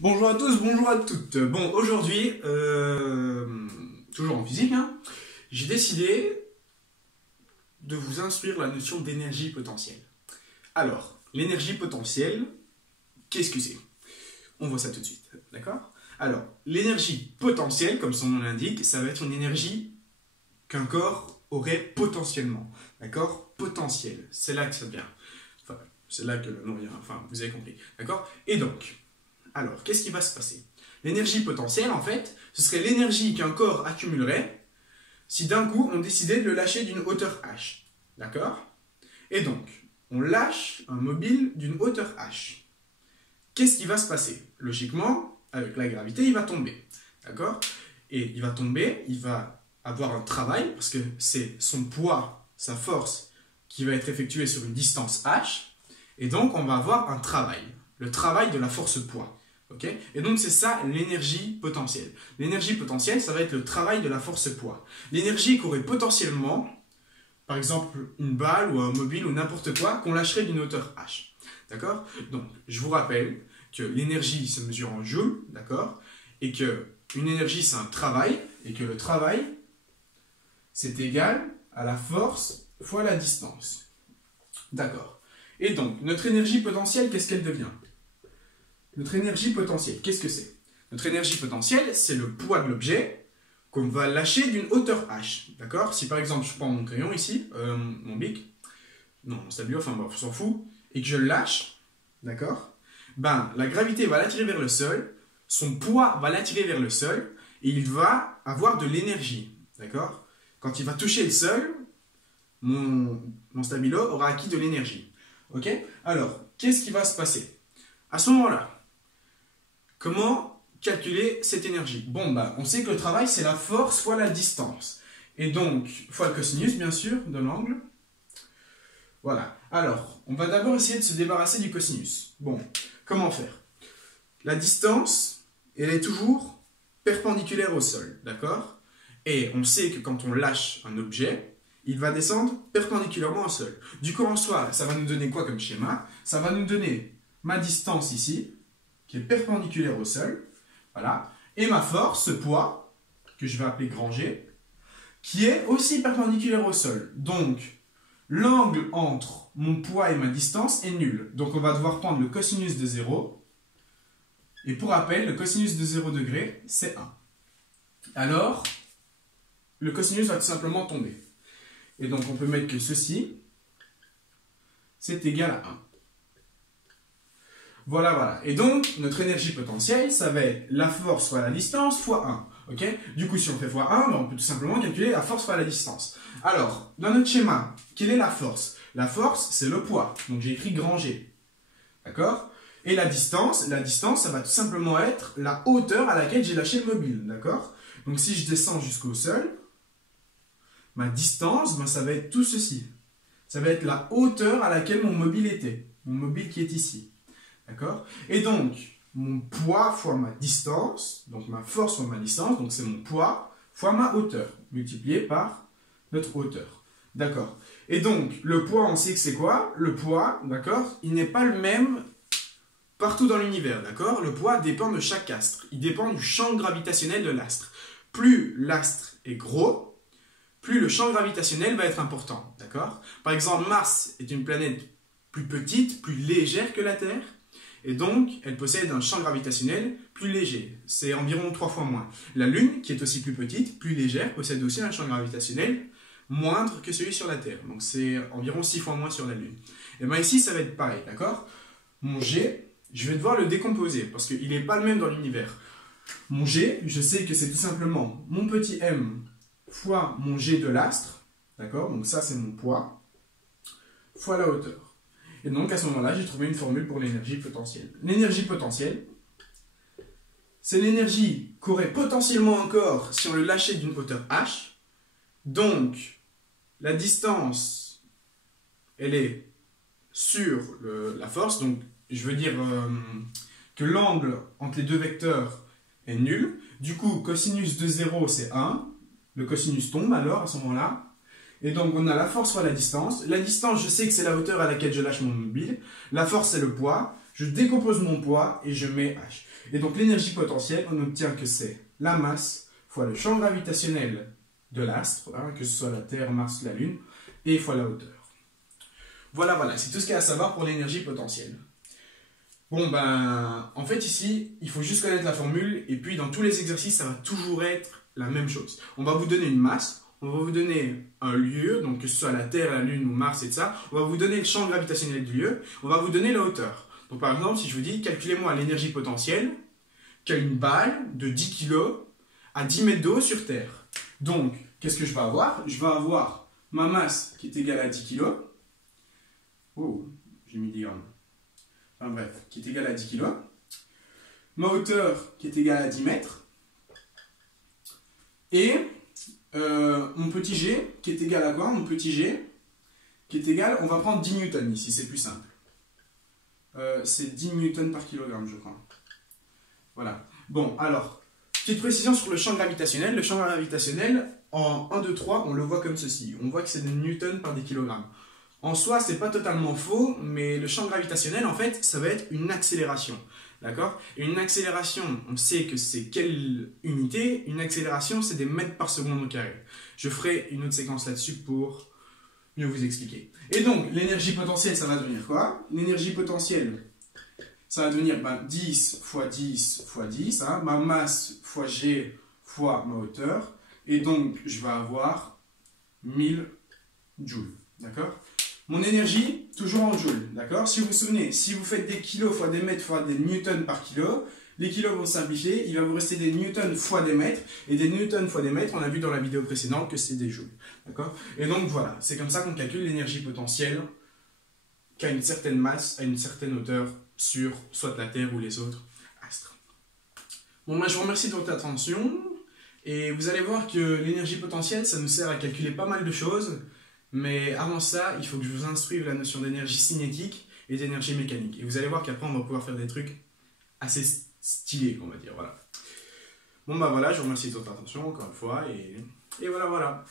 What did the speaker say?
Bonjour à tous, bonjour à toutes. Bon, aujourd'hui, toujours en physique, j'ai décidé de vous instruire la notion d'énergie potentielle. Alors, l'énergie potentielle, qu'est-ce que c'est? On voit ça tout de suite, d'accord? Alors, l'énergie potentielle, comme son nom l'indique, ça va être une énergie qu'un corps aurait potentiellement, d'accord? Potentiel, c'est là que ça vient. Enfin, c'est là que le nom vient, enfin, vous avez compris, d'accord? Et donc, alors, qu'est-ce qui va se passer? L'énergie potentielle, en fait, ce serait l'énergie qu'un corps accumulerait si d'un coup on décidait de le lâcher d'une hauteur h. D'accord? Et donc, on lâche un mobile d'une hauteur h. Qu'est-ce qui va se passer? Logiquement, avec la gravité, il va tomber. D'accord? Et il va tomber, il va avoir un travail, parce que c'est son poids, sa force, qui va être effectué sur une distance h. Et donc, on va avoir un travail. Le travail de la force poids. Okay? Et donc c'est ça l'énergie potentielle. L'énergie potentielle, ça va être le travail de la force poids. L'énergie qu'aurait potentiellement, par exemple, une balle ou un mobile ou n'importe quoi, qu'on lâcherait d'une hauteur h. D'accord? Donc, je vous rappelle que l'énergie se mesure en joules, d'accord? Et que une énergie, c'est un travail, et que le travail, c'est égal à la force fois la distance. D'accord? Et donc, notre énergie potentielle, qu'est-ce qu'elle devient? Notre énergie potentielle, qu'est-ce que c'est? Notre énergie potentielle, c'est le poids de l'objet qu'on va lâcher d'une hauteur h. D'accord? Si par exemple, je prends mon crayon ici, mon bic, non, mon stabilo, enfin bref, on s'en fout, et que je le lâche, d'accord? Ben, la gravité va l'attirer vers le sol, son poids va l'attirer vers le sol, et il va avoir de l'énergie, d'accord? Quand il va toucher le sol, mon stabilo aura acquis de l'énergie. Ok? Alors, qu'est-ce qui va se passer? À ce moment-là, comment calculer cette énergie? Bon, bah, on sait que le travail, c'est la force fois la distance. Et donc, fois le cosinus, bien sûr, de l'angle. Voilà. Alors, on va d'abord essayer de se débarrasser du cosinus. Bon, comment faire? La distance, elle est toujours perpendiculaire au sol, d'accord? Et on sait que quand on lâche un objet, il va descendre perpendiculairement au sol. Du coup, en soi, ça va nous donner quoi comme schéma? Ça va nous donner ma distance ici, qui est perpendiculaire au sol, voilà, et ma force, ce poids, que je vais appeler grand G, qui est aussi perpendiculaire au sol. Donc, l'angle entre mon poids et ma distance est nul. Donc, on va devoir prendre le cosinus de 0, et pour rappel, le cosinus de 0 degré, c'est 1. Alors, le cosinus va tout simplement tomber. Et donc, on peut mettre que ceci, c'est égal à 1. Voilà, voilà. Et donc, notre énergie potentielle, ça va être la force fois la distance fois 1. Okay? Du coup, si on fait fois 1, on peut tout simplement calculer la force fois la distance. Alors, dans notre schéma, quelle est la force? La force, c'est le poids. Donc, j'ai écrit grand G. D'accord? Et la distance, ça va tout simplement être la hauteur à laquelle j'ai lâché le mobile. D'accord? Donc, si je descends jusqu'au sol, ma distance, ben, ça va être tout ceci. Ça va être la hauteur à laquelle mon mobile était. Mon mobile qui est ici. D'accord? Et donc, mon poids fois ma distance, donc ma force fois ma distance, donc c'est mon poids fois ma hauteur, multiplié par notre hauteur. D'accord? Et donc, le poids, on sait que c'est quoi? Le poids, d'accord? Il n'est pas le même partout dans l'univers, d'accord? Le poids dépend de chaque astre. Il dépend du champ gravitationnel de l'astre. Plus l'astre est gros, plus le champ gravitationnel va être important, d'accord? Par exemple, Mars est une planète plus petite, plus légère que la Terre, et donc, elle possède un champ gravitationnel plus léger. C'est environ 3 fois moins. La Lune, qui est aussi plus petite, plus légère, possède aussi un champ gravitationnel moindre que celui sur la Terre. Donc, c'est environ 6 fois moins sur la Lune. Et bien ici, ça va être pareil, d'accord? Mon G, je vais devoir le décomposer, parce qu'il n'est pas le même dans l'univers. Mon G, je sais que c'est tout simplement mon petit m fois mon G de l'astre, d'accord? Donc ça, c'est mon poids, fois la hauteur. Et donc, à ce moment-là, j'ai trouvé une formule pour l'énergie potentielle. L'énergie potentielle, c'est l'énergie qu'aurait potentiellement un corps si on le lâchait d'une hauteur h. Donc, la distance, elle est sur la force. Donc, je veux dire que l'angle entre les deux vecteurs est nul. Du coup, cosinus de 0, c'est 1. Le cosinus tombe alors, à ce moment-là. Et donc, on a la force fois la distance. La distance, je sais que c'est la hauteur à laquelle je lâche mon mobile. La force, c'est le poids. Je décompose mon poids et je mets H. Et donc l'énergie potentielle, on obtient que c'est la masse fois le champ gravitationnel de l'astre, hein, que ce soit la Terre, Mars, la Lune, et fois la hauteur. Voilà, c'est tout ce qu'il y a à savoir pour l'énergie potentielle. Bon, ben, en fait, ici, il faut juste connaître la formule, et puis dans tous les exercices, ça va toujours être la même chose. On va vous donner une masse, on va vous donner un lieu, donc que ce soit la Terre, la Lune ou Mars, et ça. On va vous donner le champ gravitationnel du lieu, on va vous donner la hauteur. Donc par exemple, si je vous dis, calculez-moi l'énergie potentielle qu'a une balle de 10 kg à 10 mètres d'eau sur Terre. Donc, qu'est-ce que je vais avoir? Je vais avoir ma masse qui est égale à 10 kg. Oh, j'ai mis des grammes. Enfin bref, qui est égale à 10 kg. Ma hauteur qui est égale à 10 mètres. Et mon petit g qui est égal à quoi? Mon petit g qui est égal, on va prendre 10 newtons ici, c'est plus simple. C'est 10 newtons par kilogramme, je crois. Voilà. Bon, alors, petite précision sur le champ gravitationnel. Le champ gravitationnel, en 1, 2, 3, on le voit comme ceci. On voit que c'est des newtons par des kilogrammes. En soi, c'est pas totalement faux, mais le champ gravitationnel, en fait, ça va être une accélération. D'accord? Et une accélération, on sait que c'est quelle unité? Une accélération, c'est des mètres par seconde au carré. Je ferai une autre séquence là-dessus pour mieux vous expliquer. Et donc, l'énergie potentielle, ça va devenir quoi? L'énergie potentielle, ça va devenir 10 fois 10 fois 10, hein, ma masse fois G fois ma hauteur. Et donc, je vais avoir 1000 joules. D'accord? Mon énergie, toujours en joules. D'accord? Si vous vous souvenez, si vous faites des kilos fois des mètres fois des newtons par kilo, les kilos vont simplifier, il va vous rester des newtons fois des mètres, et des newtons fois des mètres, on a vu dans la vidéo précédente que c'est des joules. D'accord? Et donc voilà, c'est comme ça qu'on calcule l'énergie potentielle qu'à une certaine masse, à une certaine hauteur, sur soit la Terre ou les autres astres. Bon, moi je vous remercie de votre attention, et vous allez voir que l'énergie potentielle, ça nous sert à calculer pas mal de choses, mais avant ça, il faut que je vous instruise la notion d'énergie cinétique et d'énergie mécanique. Et vous allez voir qu'après, on va pouvoir faire des trucs assez stylés, on va dire. Voilà. Bon, bah voilà, je vous remercie de votre attention encore une fois. Et voilà.